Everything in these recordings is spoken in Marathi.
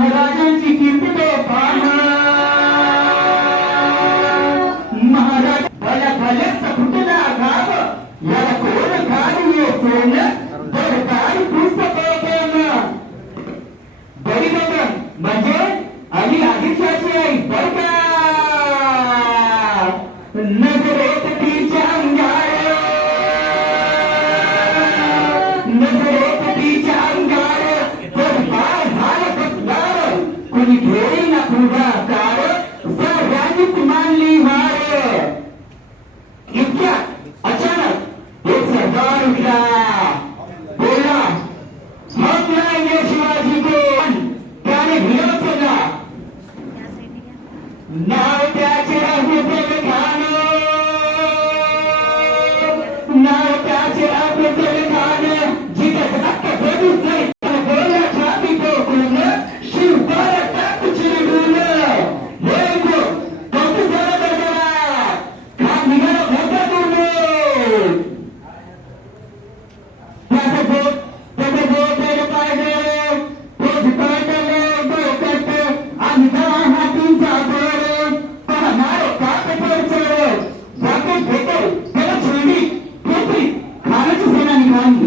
महाराजांची कीर्ती तो पाहा महाराज भल्या भल्या फुटला गाव याला कोण गाडी येतोन दरकार पुस्तक बळीबदन म्हणजे अली आदिशाची आई बरका नजरेत तिच्या अंगार नजरेत तिच्या अंगार दरबार झाला बसदार कोणी घेई ना पुढाकार सगळ्यांनीच मानली वार इतक्या अचानक एक सरदार उठला बोला हम लाएंगे शिवाजी को त्याने विरोध केला नाव त्याचे अभ्युदय खान नाव त्याचे अभ्युदय खान जिथे रक्त भेटूच नाही बोला छाती ठोकून शिवबार टाक चिरडून हे गो कौतुक झालं बघा खान निघाला भोगातून त्याचं बोट त्याला पाहिजे तोच पाहिजे डोकट आणि हातींचा बोर पाहणार काप पडचर जागेत भेटेल त्याला छोडी टोपी खानाची सेना निघाली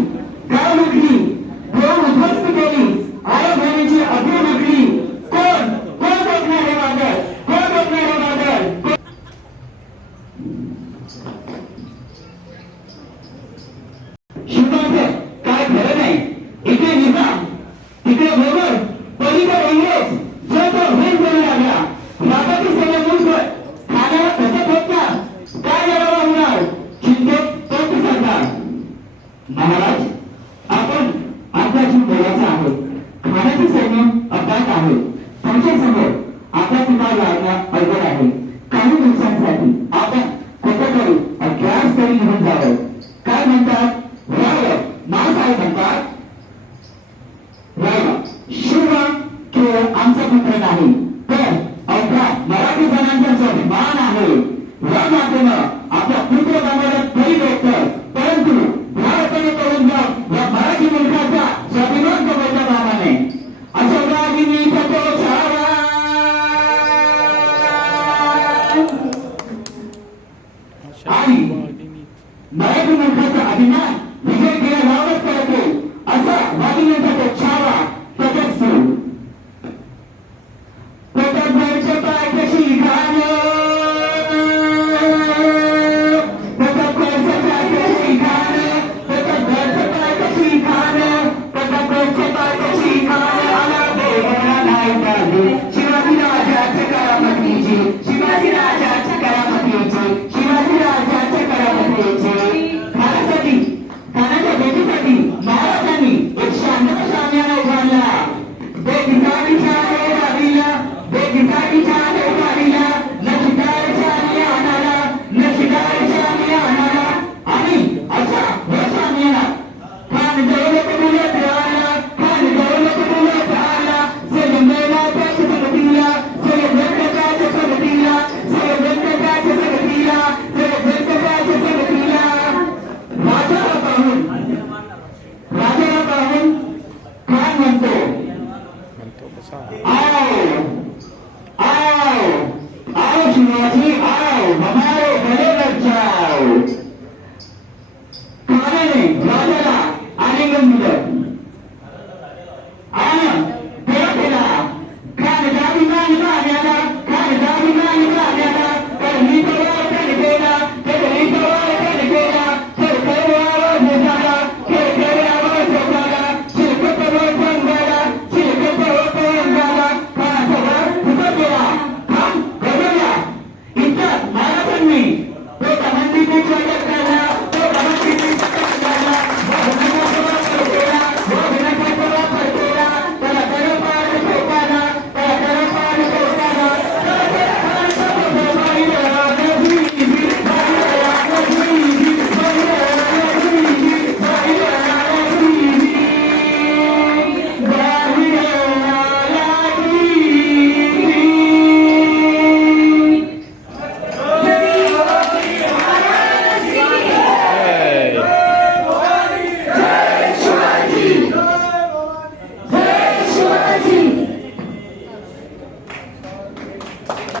गाव लुटली देव उद्ध्वस्त केली आया बहिणीची अग्नी नगरी कोण कोण बघणार हे वादळ कोण बघणार हे वादळ शिवबाचं काय खरं नाही इकडे निजाम तिकडे मोगल पलीकडे इंग्रज जो तो होईल बोलू लागला राजाची सेना मुलगड खाण्याला कसं ठोकणार काय करावं होणार चिंतेत तोच सरदार महाराज आपण आपल्याशी बोलायचं आहोत खाण्याचे सैन्य अपघात आहे तुमच्या समोर आपला ठिकाण लागणं अवघड आहे काही दिवसांसाठी आपण कुठेतरी अभ्यास करून घेऊन जावं काय म्हणतात नावसाहेब म्हणतात शिव तो आमचा पुत्र नाही तर अवघा मराठी जणांचा जो अभिमान आहे या मातेनं आपल्या पुत्र बांधवाला तरी भेटतं परंतु भारताने करून जाऊ या मराठी मुलगाचा स्वाभिमान कमवल्या नावाने अशा वागिनी तो छावा आणि मराठी मुलगाचा अभिमान विजय केला लावच करतो असा वागिनीचा तो छावा त्याच्यात सुरू त्याच्यात घरचे पाय कशी घाण त्याच्यात घरचे पाय कशी घाण त्याच्यात घरचे पाय कशी घाण त्याच्यात घरचे पाय कशी घाण आला बेगळा नाही झाली शिवाजी राजाच्या करामतीची शिवाजी राजाच्या करामतीची शिवाजी राजाच्या करामतीची खाण्यासाठी खाण्याच्या भेटीसाठी महाराजांनी 198 सामन्याला उभारला बेगिसाडीच्या गाडीला बेगिसाडीच्या गाडीला नशिकारीच्या आणाला नशिकारीच्या आणाला आणि अशा या सामन्याला खान दौलत मुलत आला खान दौलत मुलत आला सगळ्यांना त्याच्या संगतीला सगळ्यांना त्याच्या संगतीला सगळ्यांना त्याच्या संगतीला सगळ्यांना त्याच्या संगतीला राजाला पाहून काय म्हणतो